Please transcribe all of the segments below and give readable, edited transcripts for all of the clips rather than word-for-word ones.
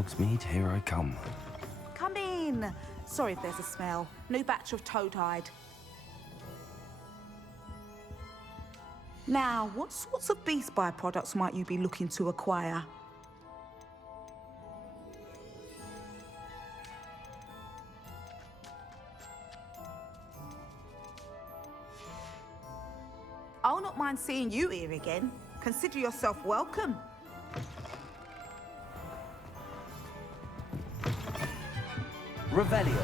Hogsmeade, here I come. Come in. Sorry if there's a smell. New batch of toad-hide. Now, what sorts of beast byproducts might you be looking to acquire? I'll not mind seeing you here again. Consider yourself welcome. Revelio.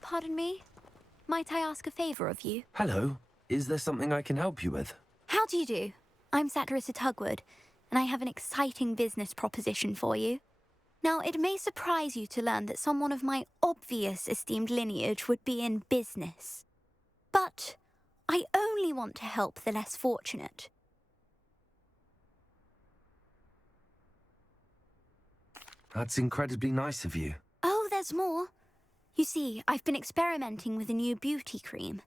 Pardon me? Might I ask a favour of you? Hello. Is there something I can help you with? How do you do? I'm Satirissa Tugwood, and I have an exciting business proposition for you. Now, it may surprise you to learn that someone of my obvious esteemed lineage would be in business. But I only want to help the less fortunate. That's incredibly nice of you. Oh, there's more. You see, I've been experimenting with a new beauty cream.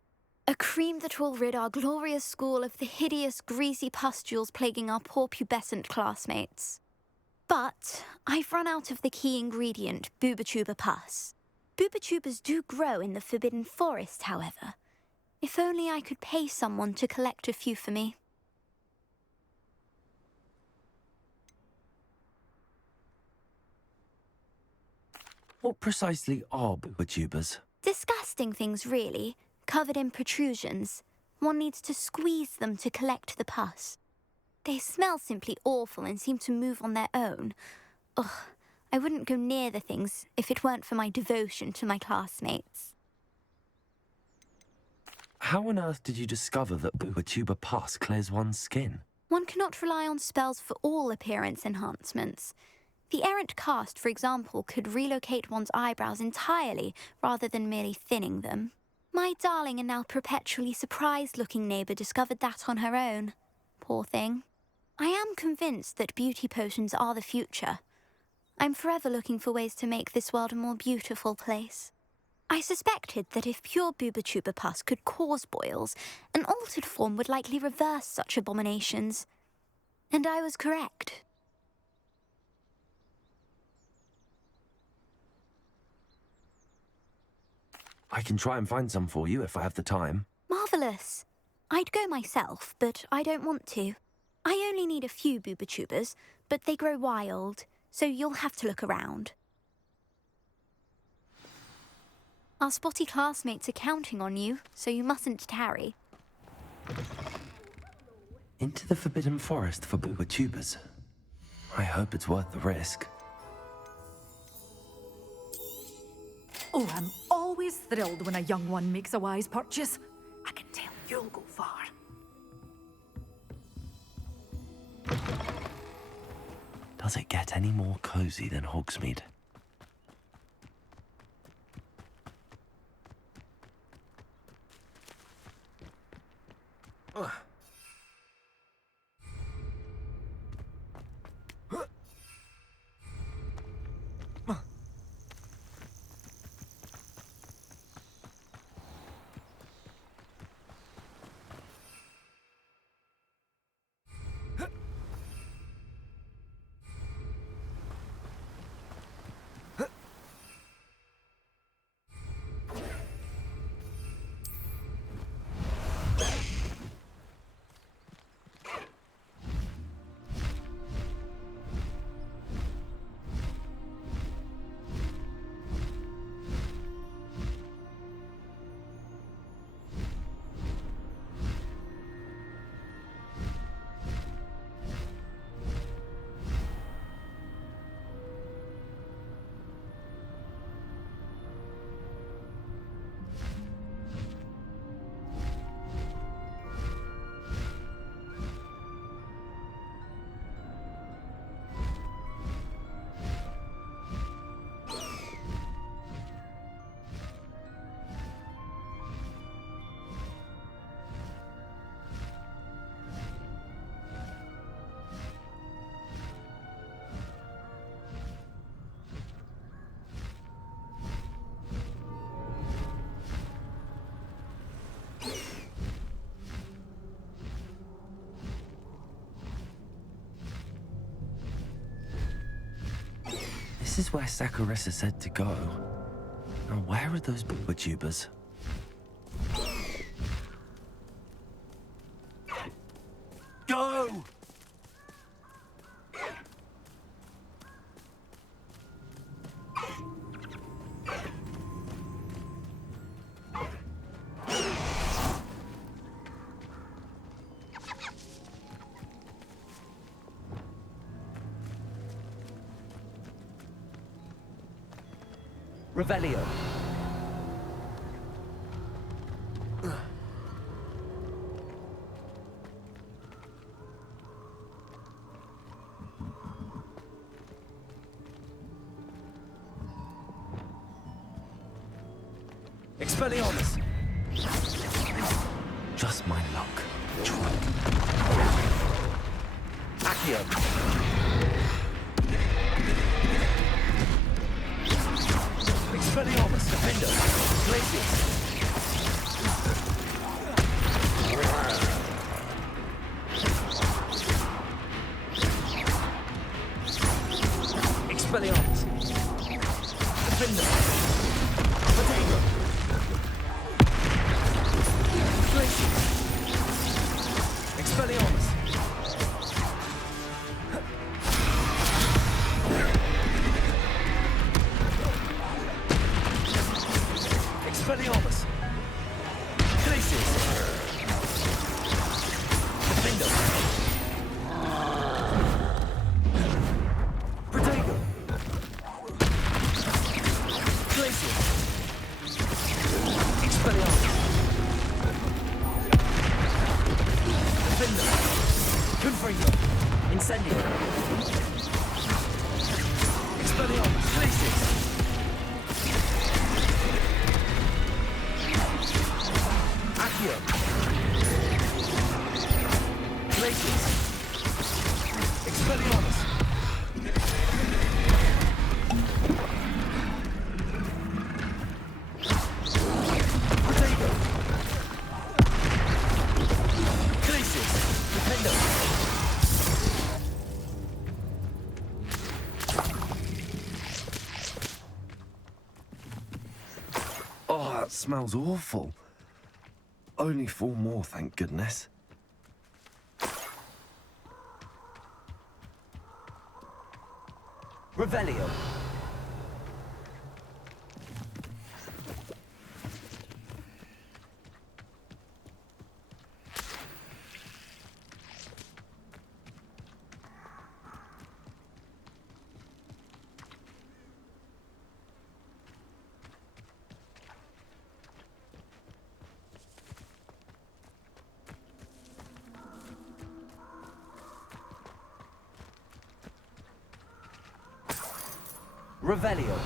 A cream that will rid our glorious school of the hideous, greasy pustules plaguing our poor pubescent classmates. But I've run out of the key ingredient, Bubatuba pus. Bubatubas do grow in the Forbidden Forest, however. If only I could pay someone to collect a few for me. What precisely are Bubatubas? Disgusting things, really, covered in protrusions. One needs to squeeze them to collect the pus. They smell simply awful and seem to move on their own. Ugh, I wouldn't go near the things if it weren't for my devotion to my classmates. How on earth did you discover that Bubatuba pus clears one's skin? One cannot rely on spells for all appearance enhancements. The errant cast, for example, could relocate one's eyebrows entirely rather than merely thinning them. My darling and now perpetually surprised-looking neighbour discovered that on her own. Poor thing. I am convinced that beauty potions are the future. I'm forever looking for ways to make this world a more beautiful place. I suspected that if pure Bubatuba pus could cause boils, an altered form would likely reverse such abominations. And I was correct. I can try and find some for you if I have the time. Marvellous. I'd go myself, but I don't want to. I only need a few Bubatubas, but they grow wild, so you'll have to look around. Our spotty classmates are counting on you, so you mustn't tarry. Into the Forbidden Forest for Bubatubas. I hope it's worth the risk. Oh, I'm always thrilled when a young one makes a wise purchase. I can tell you'll go far. Does it get any more cozy than Hogsmeade? This is where Saccharissa said to go. Now where are those booba tubers? Go! Revelio. Expelliarmus. Just my luck. Accio. Expelliarmus. Defender. Glacius. Expelliarmus. Defender. Potato. Glacius. Expelliarmus. Expelliarmus. Glacius. Defender. Protego. Glacius. Expelliarmus. Defender. Confringo. Incendio. Expelliarmus. Glacius. Accio. Glacius. Expelliarmus. Protego. Glacius. Defender. Oh, that smells awful. Only 4 more, thank goodness. Revelio. Revelio.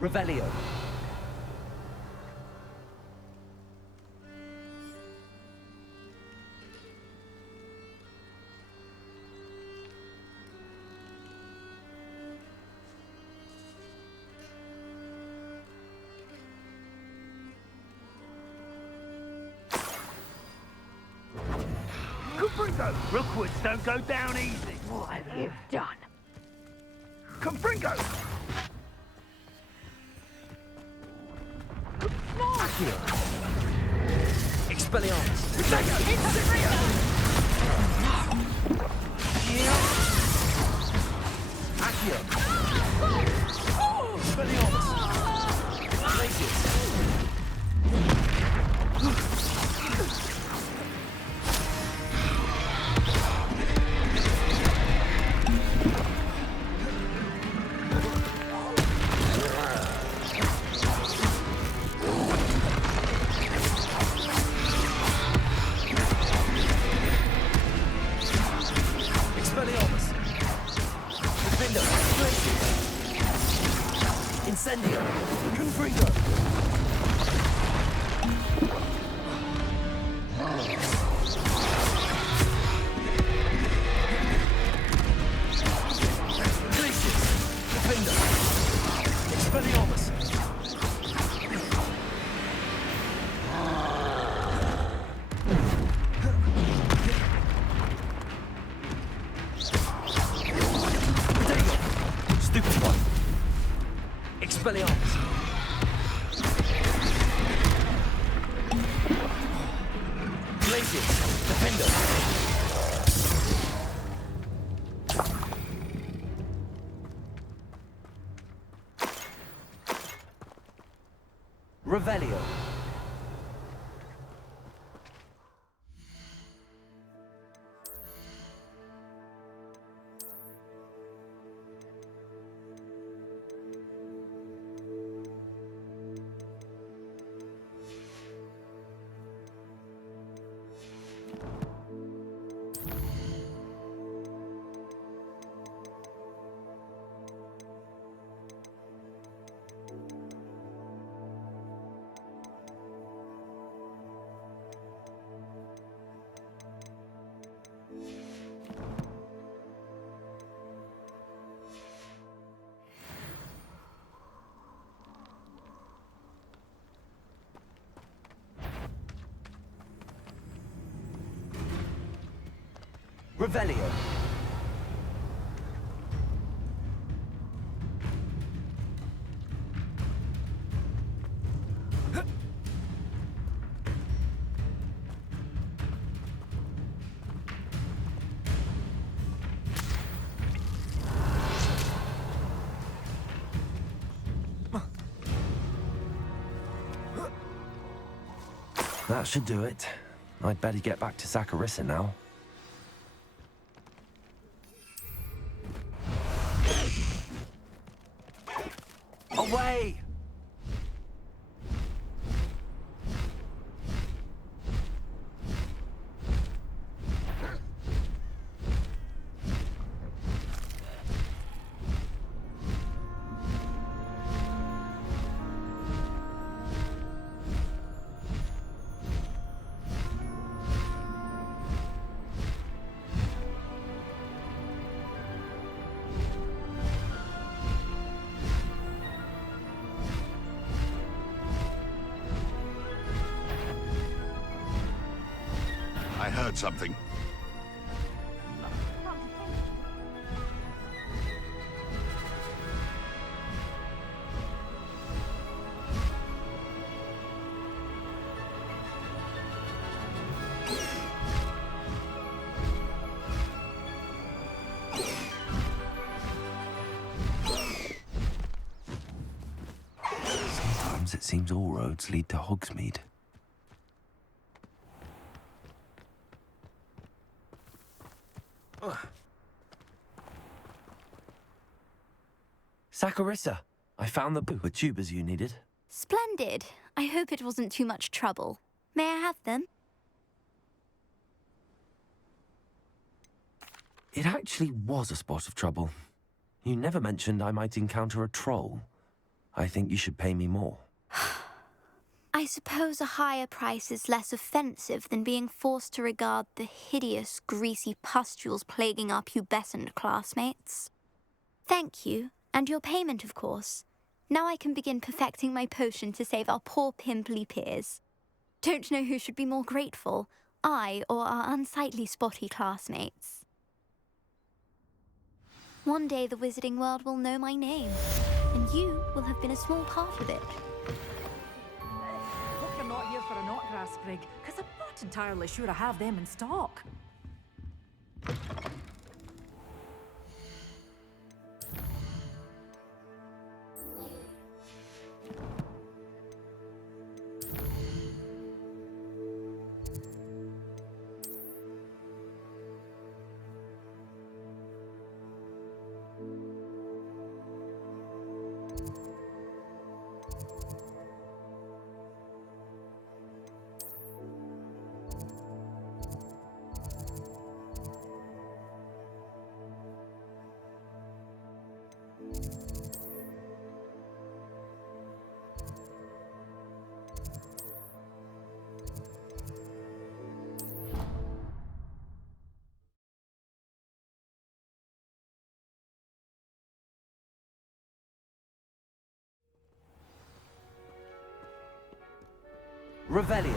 Revelio. Confringo! Rookwoods don't go down easy. What have you done? Confringo! Accio. Expelliarmus. Accio. Expelliarmus. Glacius. Expelliarmus. Defender. Glacius. Incendio. Confringo. Glacius. Defender. Expelliarmus. Potato. Stupid one. Expelliarmus. Glacius. Defender. Revelio. Revelio. That should do it. I'd better get back to Saccharissa now. Away! I heard something. Sometimes it seems all roads lead to Hogsmeade. Saccharissa, I found the Booba tubers you needed. Splendid. I hope it wasn't too much trouble. May I have them? It actually was a spot of trouble. You never mentioned I might encounter a troll. I think you should pay me more. I suppose a higher price is less offensive than being forced to regard the hideous, greasy pustules plaguing our pubescent classmates. Thank you, and your payment, of course. Now I can begin perfecting my potion to save our poor pimply peers. Don't know who should be more grateful, I or our unsightly spotty classmates. One day the wizarding world will know my name, and you will have been a small part of it. Hope you're not here for a knot grass sprig, because a not entirely sure I have them in stock. Revelio.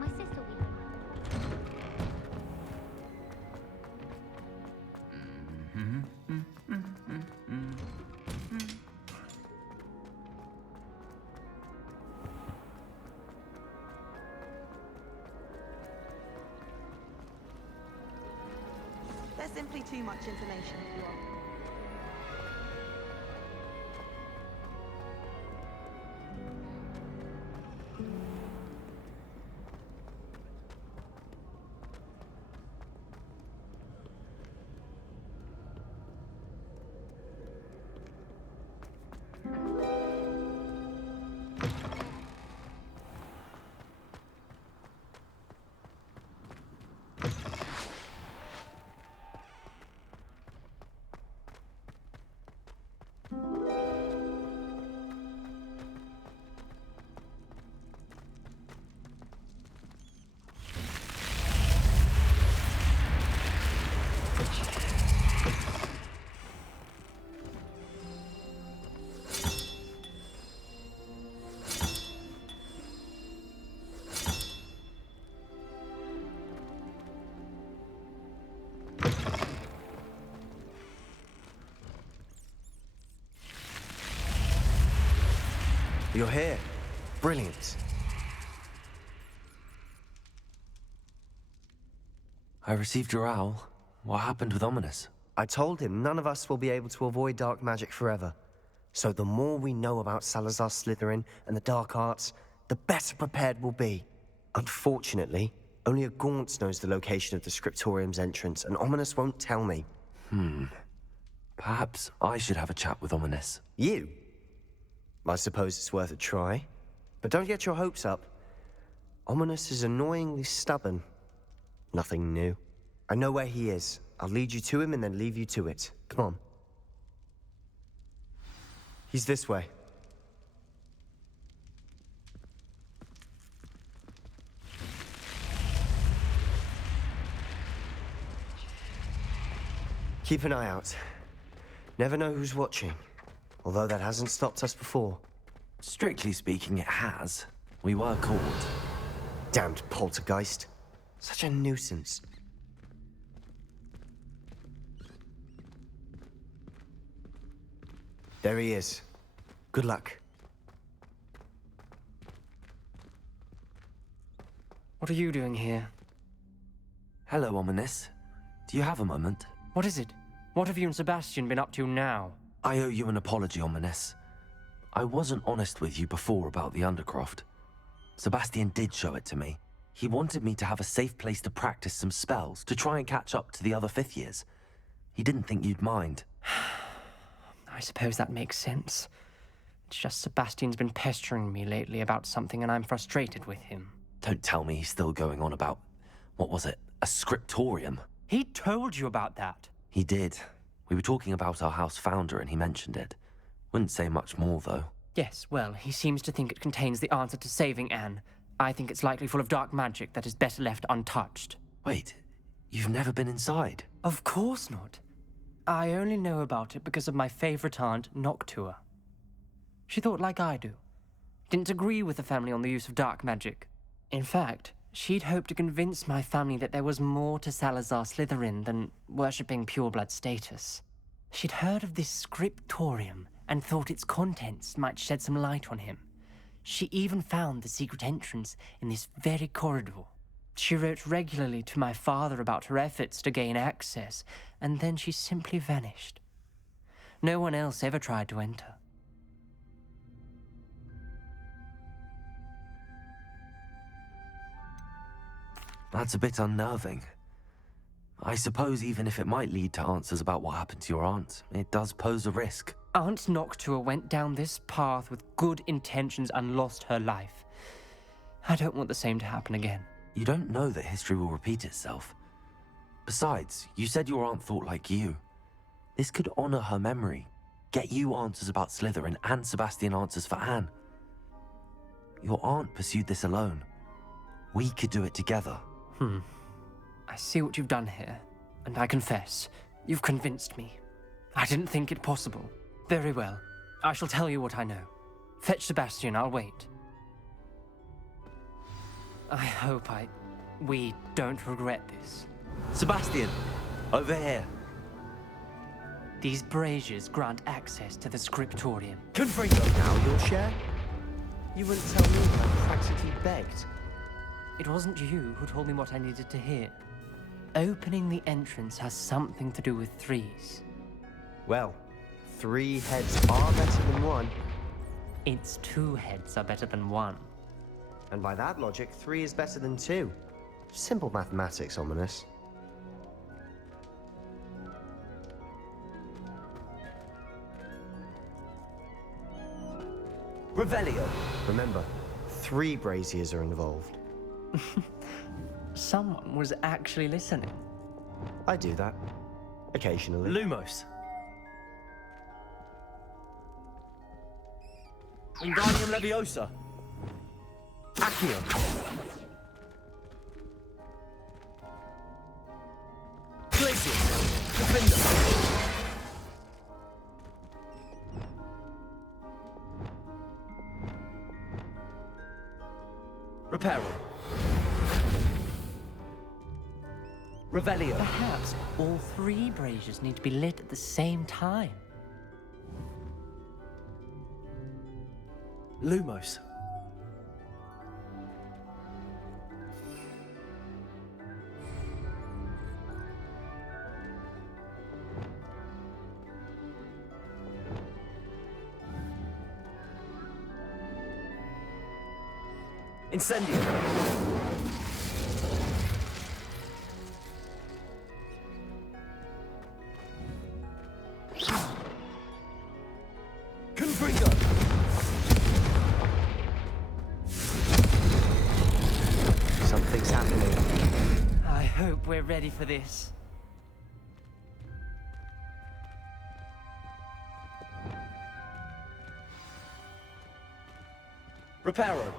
My sister will be home. There's simply too much information. You're here. Brilliant. I received your owl. What happened with Ominous? I told him none of us will be able to avoid dark magic forever. So the more we know about Salazar Slytherin and the dark arts, the better prepared we'll be. Unfortunately, only a Gaunt knows the location of the Scriptorium's entrance, and Ominous won't tell me. Perhaps I should have a chat with Ominous. You? I suppose it's worth a try. But don't get your hopes up. Ominous is annoyingly stubborn. Nothing new. I know where he is. I'll lead you to him and then leave you to it. Come on. He's this way. Keep an eye out. Never know who's watching. Although that hasn't stopped us before. Strictly speaking, it has. We were caught. Damned poltergeist. Such a nuisance. There he is. Good luck. What are you doing here? Hello, Ominous. Do you have a moment? What is it? What have you and Sebastian been up to now? I owe you an apology, Ominous. I wasn't honest with you before about the Undercroft. Sebastian did show it to me. He wanted me to have a safe place to practice some spells, to try and catch up to the other fifth years. He didn't think you'd mind. I suppose that makes sense. It's just Sebastian's been pestering me lately about something and I'm frustrated with him. Don't tell me he's still going on about, what was it, a scriptorium? He told you about that. He did. We were talking about our house founder and he mentioned it. Wouldn't say much more, though. Yes, well, he seems to think it contains the answer to saving Anne. I think it's likely full of dark magic that is better left untouched. Wait, you've never been inside? Of course not. I only know about it because of my favorite aunt, Noctua. She thought like I do. Didn't agree with the family on the use of dark magic. In fact, she'd hoped to convince my family that there was more to Salazar Slytherin than worshipping pureblood status. She'd heard of this scriptorium and thought its contents might shed some light on him. She even found the secret entrance in this very corridor. She wrote regularly to my father about her efforts to gain access, and then she simply vanished. No one else ever tried to enter. That's a bit unnerving. I suppose even if it might lead to answers about what happened to your aunt, it does pose a risk. Aunt Noctua went down this path with good intentions and lost her life. I don't want the same to happen again. You don't know that history will repeat itself. Besides, you said your aunt thought like you. This could honor her memory, get you answers about Slytherin and Sebastian answers for Anne. Your aunt pursued this alone. We could do it together. I see what you've done here, and I confess, you've convinced me. I didn't think it possible. Very well. I shall tell you what I know. Fetch Sebastian, I'll wait. I hope we don't regret this. Sebastian, over here. These braziers grant access to the scriptorium. Confringo! Now you'll share? You wouldn't tell me when I practically begged. It wasn't you who told me what I needed to hear. Opening the entrance has something to do with threes. Well, 3 heads are better than 1. Its 2 heads are better than 1. And by that logic, 3 is better than 2. Simple mathematics, Ominous. Revelio. Remember, 3 braziers are involved. Someone was actually listening. I do that. Occasionally. Lumos. Wingardium Leviosa. Accio. Glacius. Defender. Reparo. Revelio. Perhaps all 3 braziers need to be lit at the same time. Lumos. Incendio. Confringo. Something's happening. I hope we're ready for this. Reparo.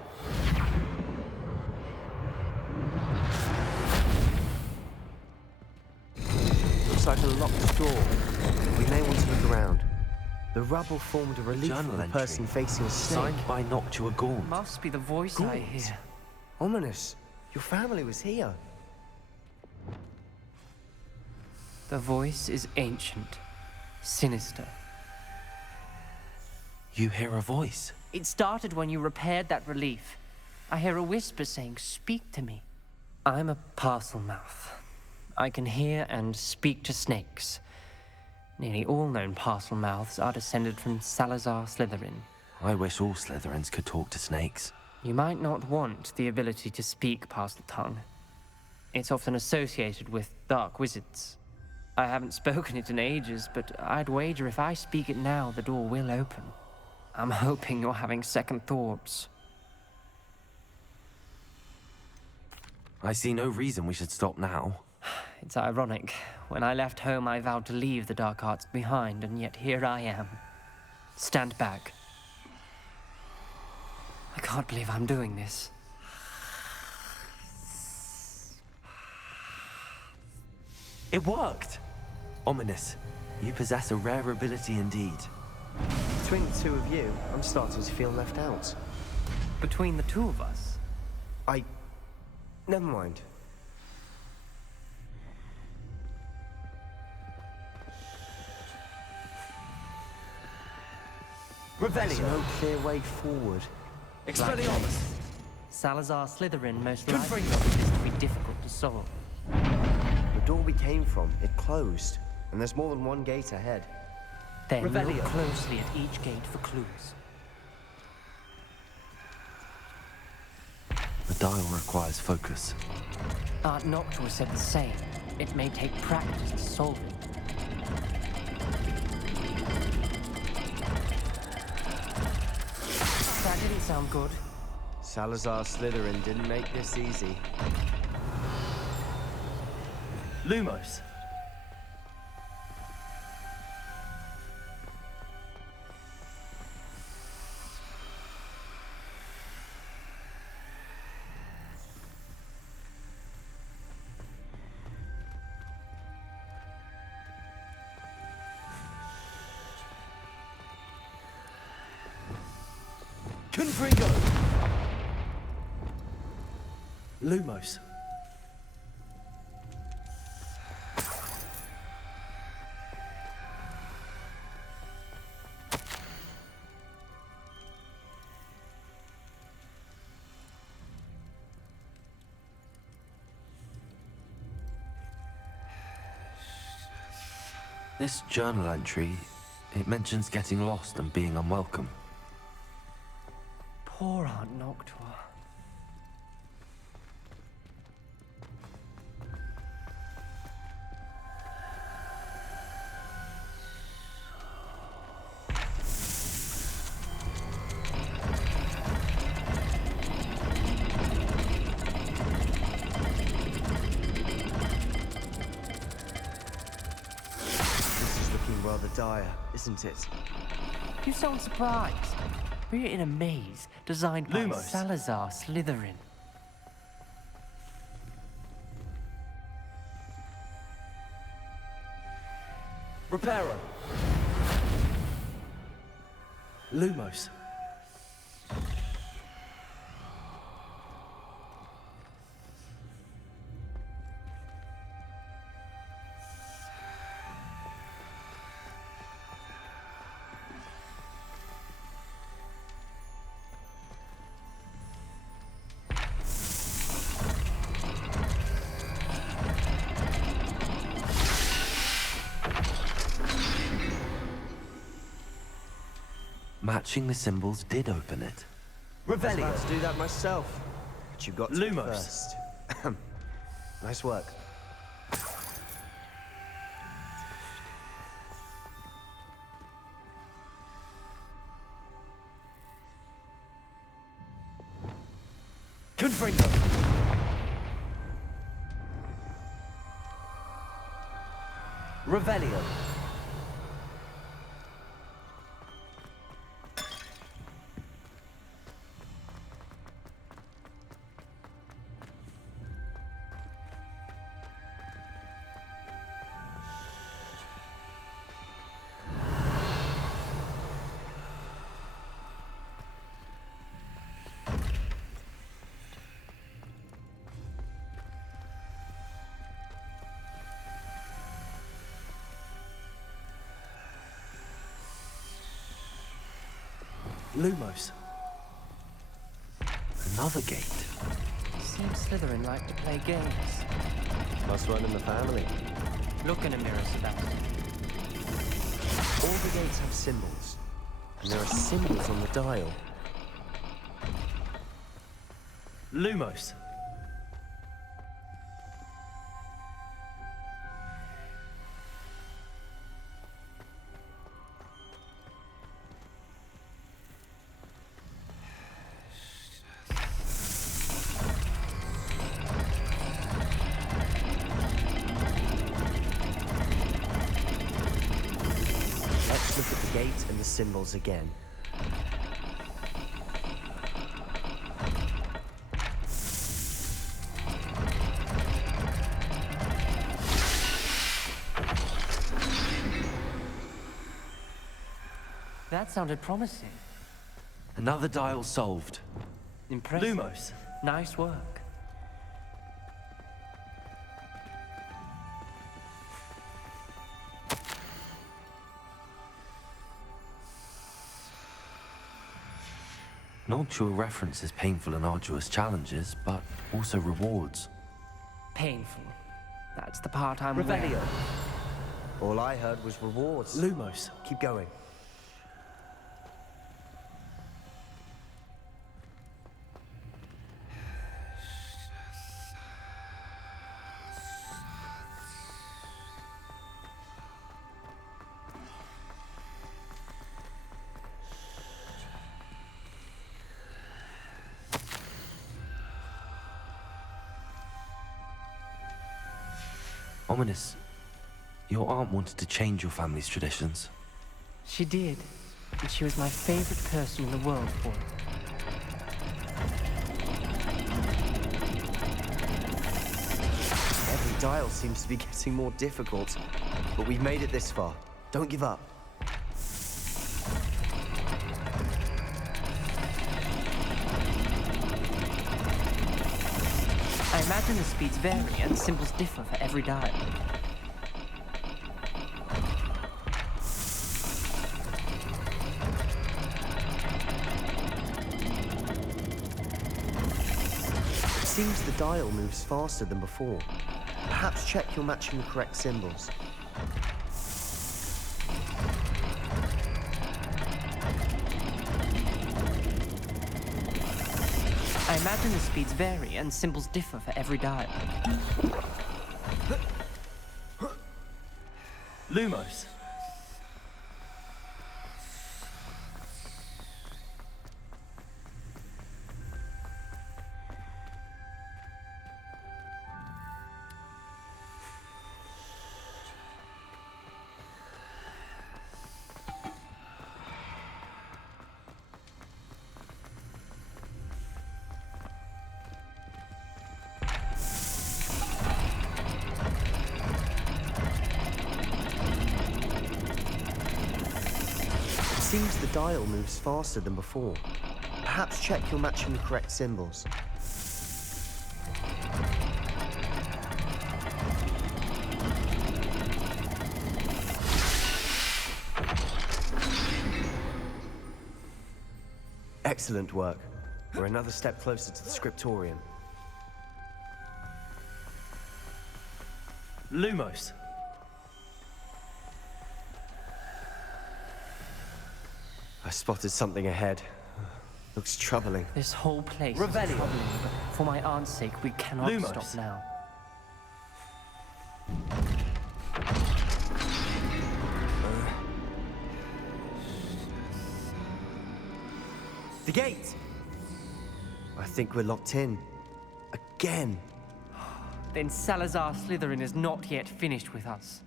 Looks like a locked door. We may want to look around. The rubble formed a relief Journal of a entry. person facing a snake. Signed by Noctua Gaunt. Must be the voice I hear. Ominous. Your family was here. The voice is ancient, sinister. You hear a voice. It started when you repaired that relief. I hear a whisper saying, "Speak to me." I'm a parcel mouth. I can hear and speak to snakes. Nearly all known parcel mouths are descended from Salazar Slytherin. I wish all Slytherins could talk to snakes. You might not want the ability to speak past the tongue. It's often associated with dark wizards. I haven't spoken it in ages, but I'd wager if I speak it now, the door will open. I'm hoping you're having second thoughts. I see no reason we should stop now. It's ironic. When I left home, I vowed to leave the dark arts behind, and yet here I am. Stand back. I can't believe I'm doing this. It worked! Ominous. You possess a rare ability indeed. Between the two of you, I'm starting to feel left out. Between the two of us, Never mind. There's no clear way forward. Expelliarmus! Salazar Slytherin most Good likely for found this to be difficult to solve. The door we came from, it closed. And there's more than one gate ahead. Then Revelio. look closely at each gate for clues. The dial requires focus. Aunt Noctua said the same. It may take practice to solve it. That didn't sound good. Salazar Slytherin didn't make this easy. Lumos. Confringo. Lumos. This journal entry, it mentions getting lost and being unwelcome. Poor Aunt Noctua. This is looking rather dire, isn't it? You sound surprised. We're in a maze designed by Lumos. Salazar Slytherin. Reparo. Lumos. Matching the symbols did open it. I was Revelio. about to do that myself. But you got to Lumos. first. Nice work. Confringo. Revelio. Lumos. Another gate. Seems Slytherin like to play games. Must run in the family. Look in a mirror, Sebastian. All the gates have symbols. And there are symbols on the dial. Lumos. Let's look at the gate and the symbols again. That sounded promising. Another dial solved. Impressive. Lumos. Nice work. Noctua references painful and arduous challenges, but also rewards. Painful. That's the part I'm Revelio. All I heard was rewards. Lumos. Keep going. Ominous, your aunt wanted to change your family's traditions. She did. And she was my favorite person in the world for it. Every dial seems to be getting more difficult. But we've made it this far. Don't give up. I imagine the speeds vary and symbols differ for every dial. It seems the dial moves faster than before. Perhaps check you're matching the correct symbols. I imagine the speeds vary and symbols differ for every dial. Lumos. Seems the dial moves faster than before. Perhaps check you're matching the correct symbols. Excellent work. We're another step closer to the scriptorium. Lumos. I spotted something ahead. Looks troubling. This whole place Revelio. is troubling, but for my aunt's sake, we cannot Lumos. stop now. The gate! I think we're locked in. Again. Then Salazar Slytherin is not yet finished with us.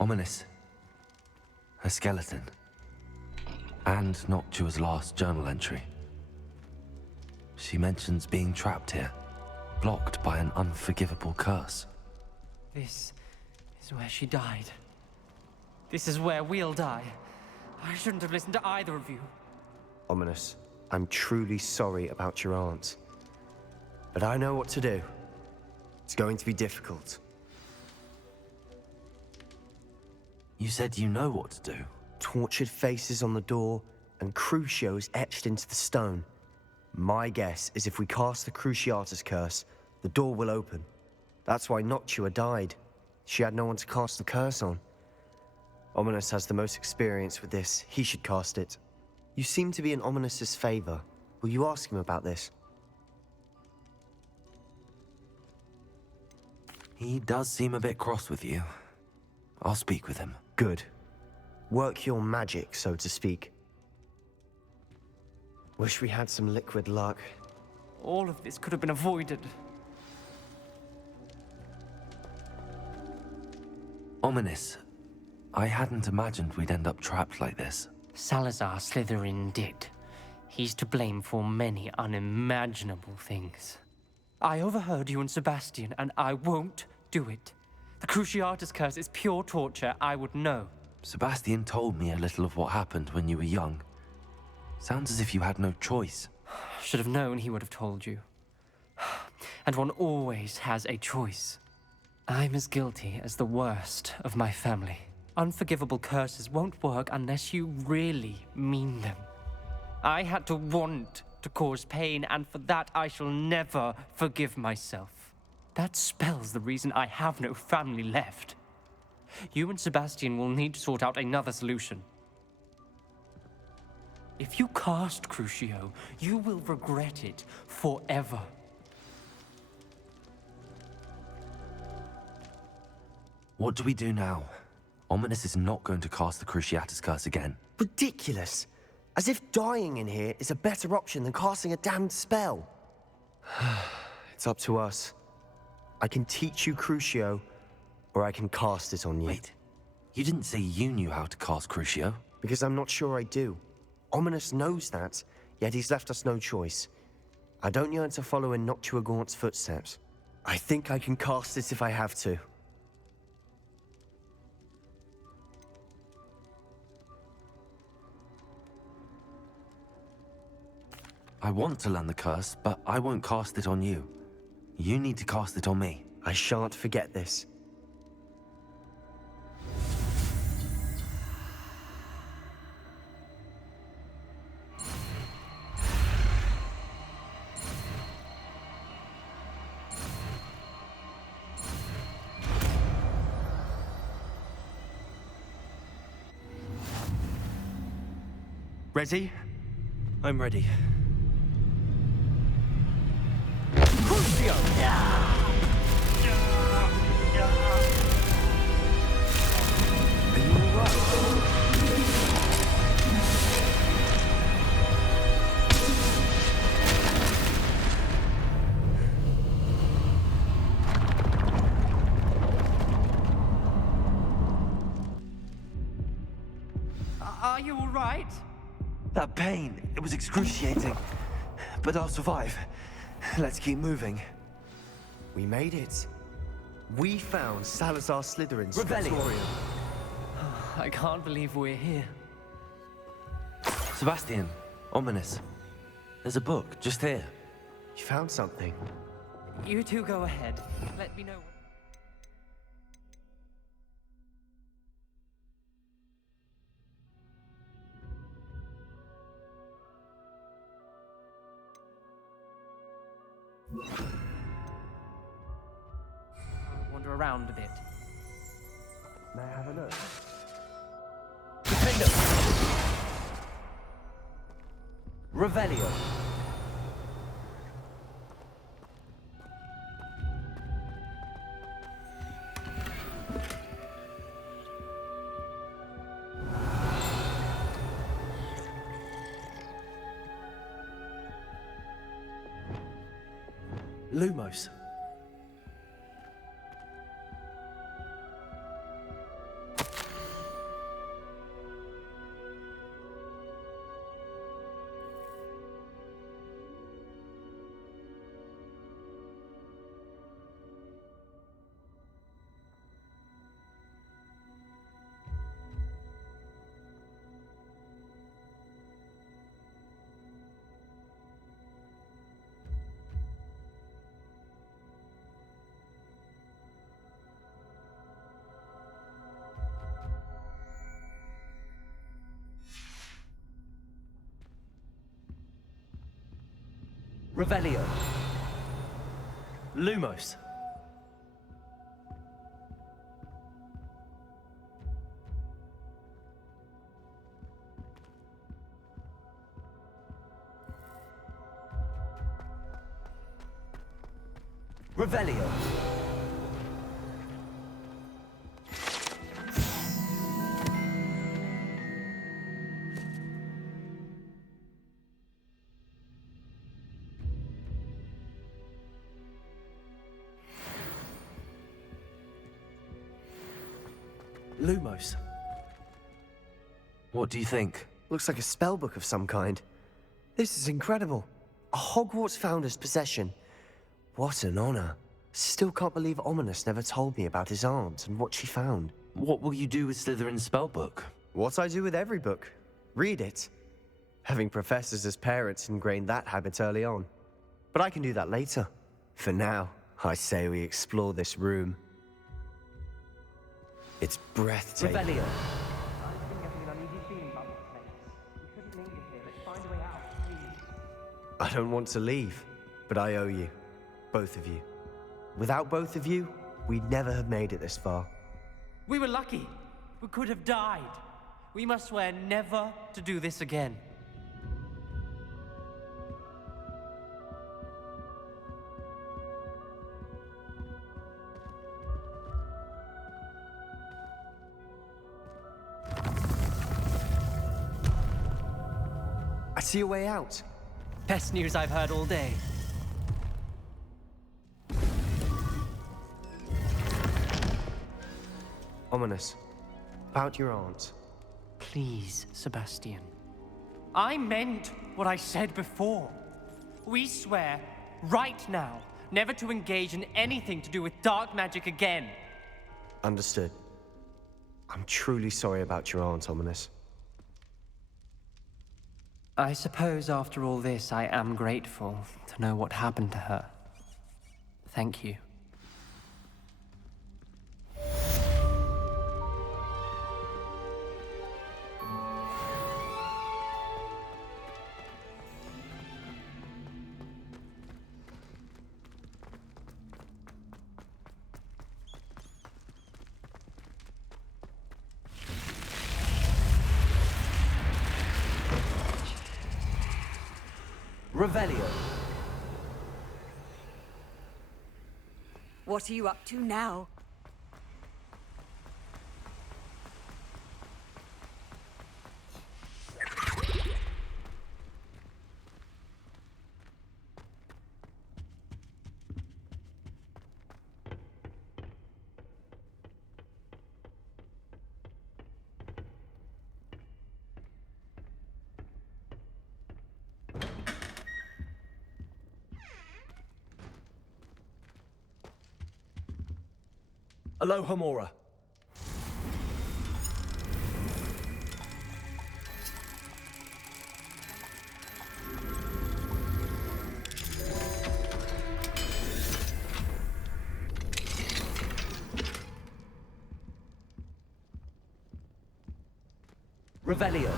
Ominous. Her skeleton. And Noctua's last journal entry. She mentions being trapped here, blocked by an unforgivable curse. This is where she died. This is where we'll die. I shouldn't have listened to either of you. Ominous, I'm truly sorry about your aunt. But I know what to do. It's going to be difficult. You said you know what to do. Tortured faces on the door and crucios etched into the stone. My guess is if we cast the Cruciatus Curse, the door will open. That's why Noctua died. She had no one to cast the curse on. Ominous has the most experience with this. He should cast it. You seem to be in Ominous's favor. Will you ask him about this? He does seem a bit cross with you. I'll speak with him. Good. Work your magic, so to speak. Wish we had some liquid luck. All of this could have been avoided. Ominous, I hadn't imagined we'd end up trapped like this. Salazar Slytherin did. He's to blame for many unimaginable things. I overheard you and Sebastian, and I won't do it. The Cruciatus Curse is pure torture, I would know. Sebastian told me a little of what happened when you were young. Sounds as if you had no choice. Should have known he would have told you. And one always has a choice. I'm as guilty as the worst of my family. Unforgivable curses won't work unless you really mean them. I had to want to cause pain, and for that I shall never forgive myself. That spell's the reason I have no family left. You and Sebastian will need to sort out another solution. If you cast Crucio, you will regret it forever. What do we do now? Ominous is not going to cast the Cruciatus Curse again. Ridiculous! As if dying in here is a better option than casting a damned spell. It's up to us. I can teach you Crucio, or I can cast it on you. Wait, you didn't say you knew how to cast Crucio? Because I'm not sure I do. Ominous knows that, yet he's left us no choice. I don't yearn to follow in Noctua Gaunt's footsteps. I think I can cast it if I have to. I want to learn the curse, but I won't cast it on you. You need to cast it on me. I shan't forget this. Ready? I'm ready. Crucio! Are you alright? Are you all right? That pain, it was excruciating. But I'll survive. Let's keep moving. We made it. We found Salazar Slytherin's Rebellion. scriptorium. I can't believe we're here. Sebastian, Ominous. There's a book just here. You found something. You two go ahead. Let me know. I'll wander around a bit. May I have a look? Revelio. Lumos. Revelio. Lumos. Revelio. Lumos. What do you think? Looks like a spellbook of some kind. This is incredible. A Hogwarts founder's possession. What an honor. Still can't believe Ominous never told me about his aunt and what she found. What will you do with Slytherin's spellbook? What I do with every book. Read it. Having professors as parents ingrained that habit early on. But I can do that later. For now, I say we explore this room. It's breathtaking. Revelio. I don't want to leave, but I owe you. Both of you. Without both of you, we'd never have made it this far. We were lucky. We could have died. We must swear never to do this again. I see a way out. Best news I've heard all day. Ominous. About your aunt. Please, Sebastian. I meant what I said before. We swear, right now, never to engage in anything to do with dark magic again. Understood. I'm truly sorry about your aunt, Ominous. I suppose after all this, I am grateful to know what happened to her. Thank you. Revelio. What are you up to now? Aloha Mora. Revelio.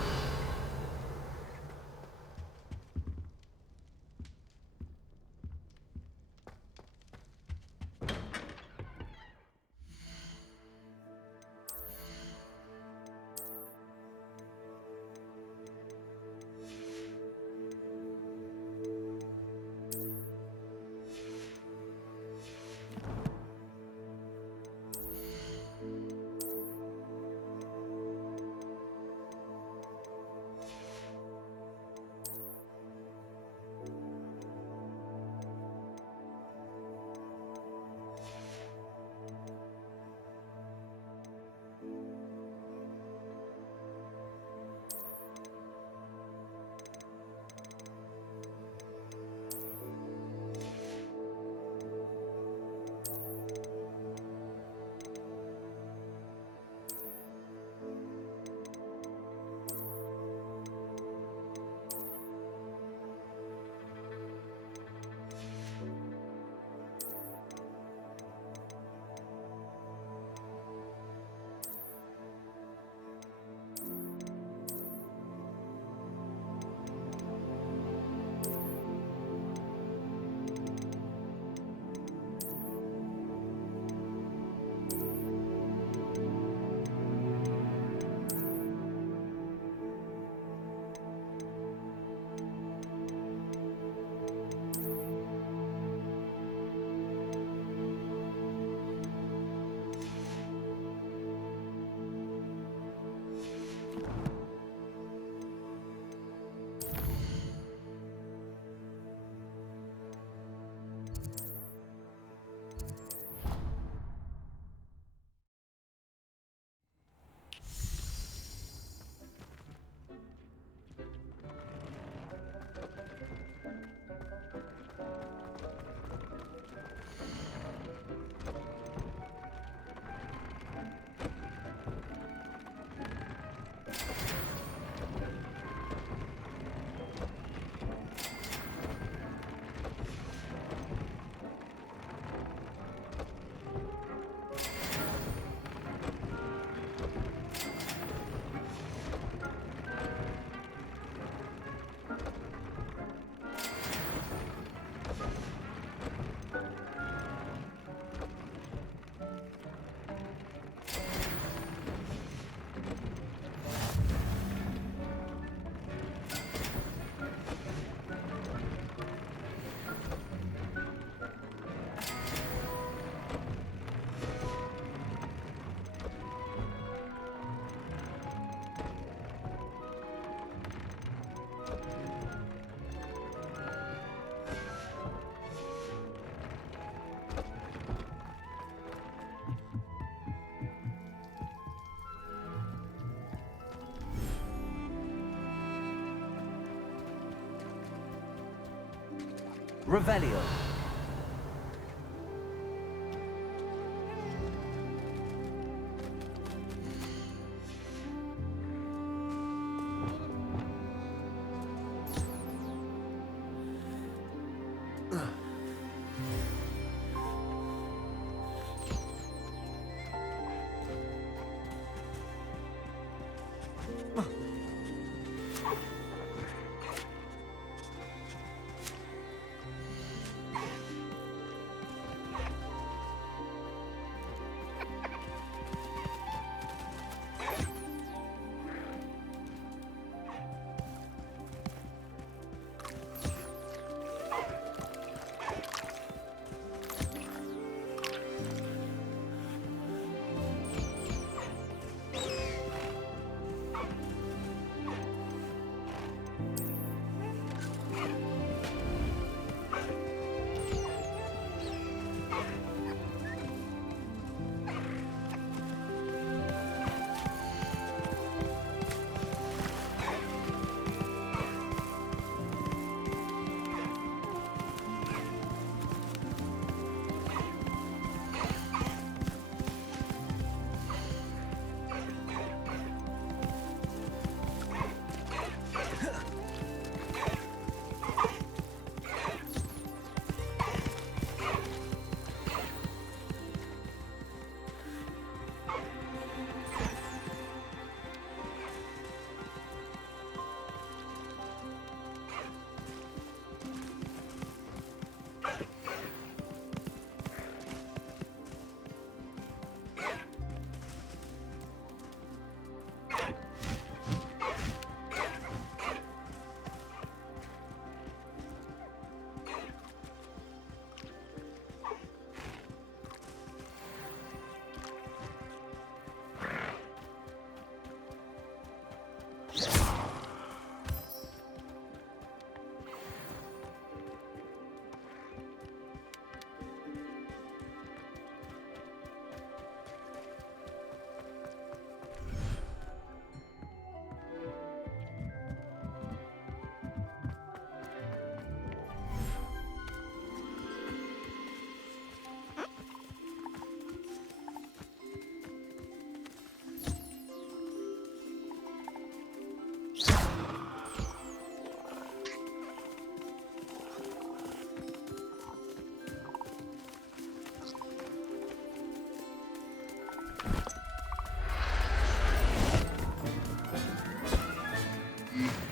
Revelio.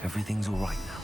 Everything's all right now.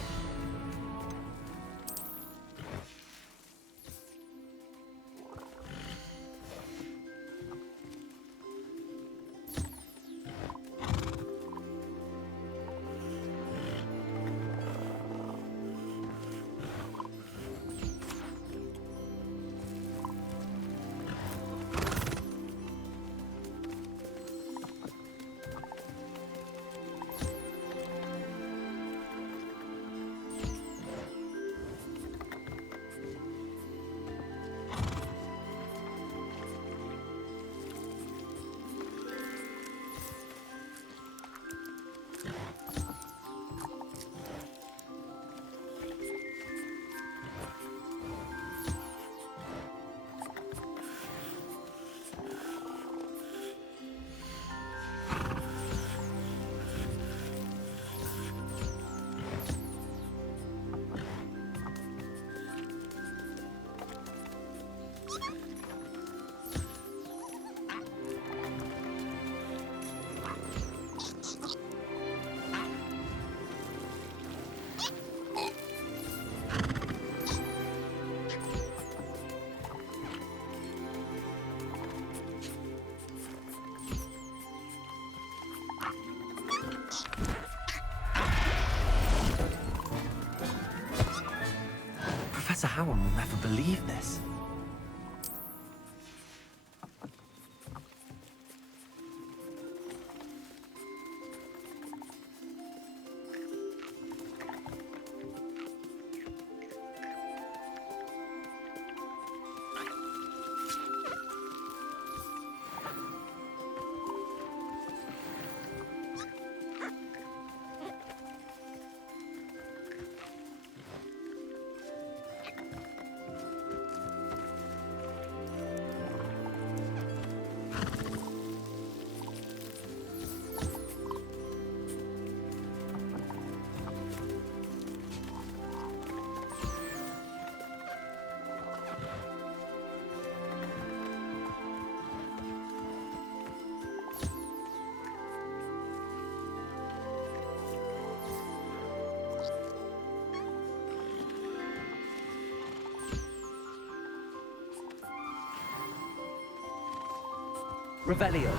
Professor Howard will never believe this. Revelio.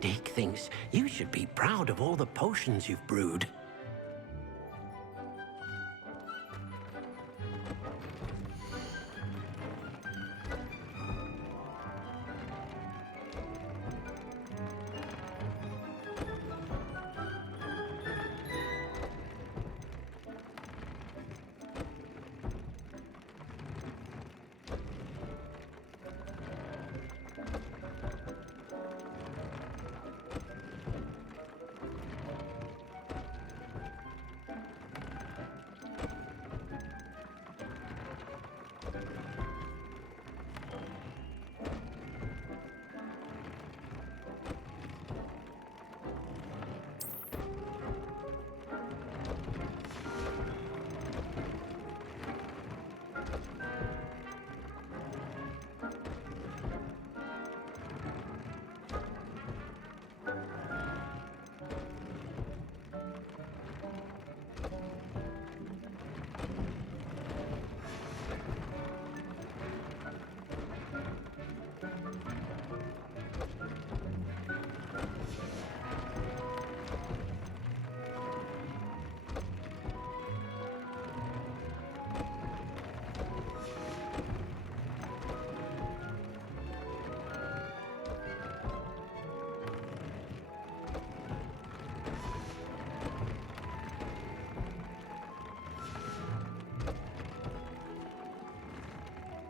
Dick thinks you should be proud of all the potions you've brewed.